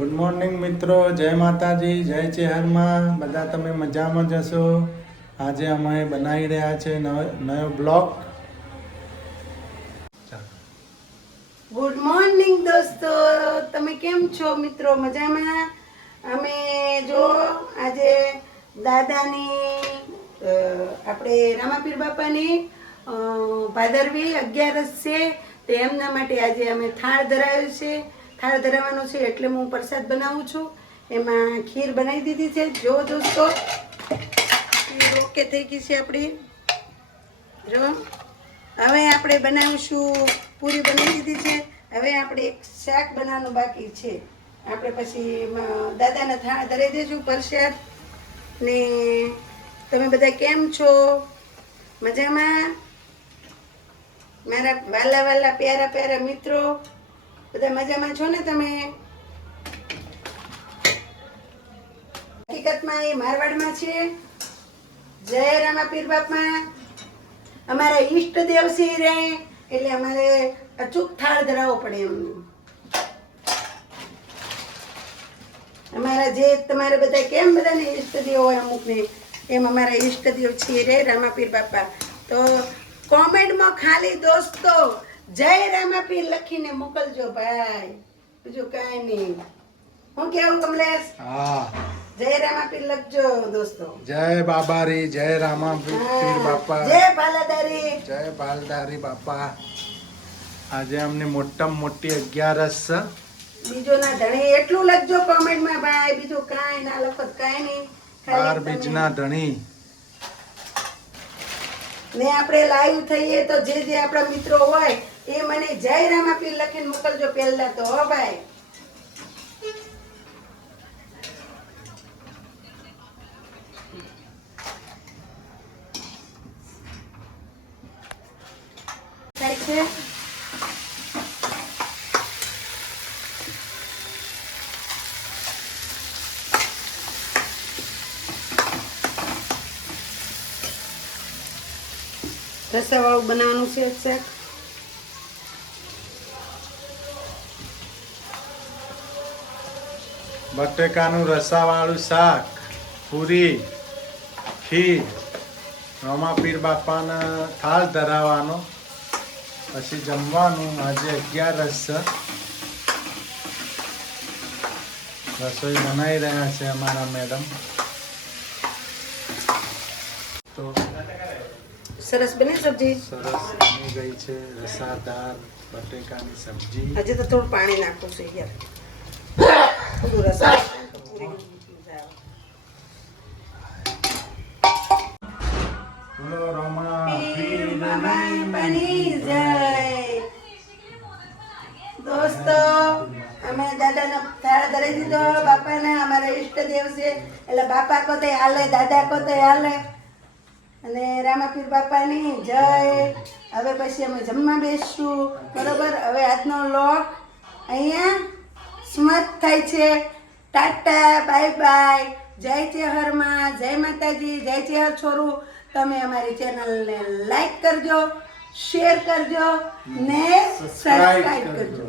Good morning મિત્રો, જય માતાજી, જય ચેહરમાં. બધા તમે મજામાં જશો. આજે અમે બનાવી રહ્યા છે નવો બ્લોગ. ગુડ મોર્નિંગ દોસ્તો, તમે કેમ છો મિત્રો? મજામાં? અમે જો આજે દાદાની આપણે રામાપીર બાપાની ભાદરવી 11 છે, તો એમના માટે આજે અમે થાળ ધરાવ્યું છે. થાળ ધરાવવાનો છે એટલે હું પ્રસાદ બનાવું છું. એમાં ખીર બનાવી દીધી છે. જો દોસ્તો, ખીર ઓકે થઈ ગઈ છે આપણી. જો હવે આપણે બનાવીશું, પૂરી બનાવી દીધી છે. હવે આપણે એક શાક બનાવવાનું બાકી છે. આપણે પછી દાદાના થાળ ધરાવી દઈશું પ્રસાદ. ને તમે બધા કેમ છો? મજામાં? મારા વાલા વાલા પ્યારા પ્યારા મિત્રો, બધા મજામાં છો ને તમે? હકીકતમાં એ મારવાડમાં છે. જય રામાપીર બાપા. અમારા ઈષ્ટદેવ શ્રી રે, એટલે અમારે અચૂક થાળ ધરાવવો પડે એમને. અમારા જે તમારે બધા કેમ બધાને ઈષ્ટદેવ હોય અમુકને, એમ અમારા ઈષ્ટદેવ છીએ રે રામાપીર બાપા. તો કોમેન્ટમાં ખાલી દોસ્તો જય રામાપીર લખીને મોકલજો ભાઈ, બીજું કાંઈ નહીં. હું કેવું કમલેશ? હા, જય રામાપીર લખજો દોસ્તો. જય બાબારી, જય રામાપીર બાપા, જય બાલાદારી, જય બાલદારી બાપા. આજે અમને મોટામાં મોટી 11 છે. બીજો ના ધણી એટલું લખજો કોમેન્ટમાં ભાઈ, બીજું કાંઈ ના લખો કાંઈ નહીં. 12 બીજના ધણી. ને આપણે લાઈવ થઈએ તો જે જે આપણા મિત્રો હોય એ મને જય રામાપીર લખીને મોકલજો પહેલા તો. હો ભાઈ, થાય છે. રસાવાળું બનાવવાનું છે શાક. બટેકાનું રસાવાળું શાક, પૂરી, ખીર, રામાપીર બાપાના થાળ ધરાવવાનો, પછી જમવાનું. આજે 11 છે. રસોઈ બનાવી રહ્યા છે અમારા મેડમ. તો સરસ બને સબ્જી. સરસ બની ગઈ છે રસાદાર બટેકાની સબ્જી. હજી તો થોડું પાણી નાખવું છે યાર, થોડું રસા. બોલો રામાપીર બાપાની જય. દોસ્તો, અમે દાદાનો થાળ ધરી દીધો બાપાને. અમારા ઈષ્ટદેવ છે એટલે બાપા કોતે હાલે, દાદા કોતે હાલે. અને રામાપીર બાપાની જય. હવે પછી અમે જમવા બેસશું, બરોબર? હવે આજનો લોક અહીંયા સમાપ્ત થાય છે. ટાટા, બાય બાય, જય ચેહરમાં, જય માતાજી, જય ચેહર છોરું. તમે અમારી ચેનલને લાઈક કરજો, શેર કરજો ને સબસ્ક્રાઈબ કરજો.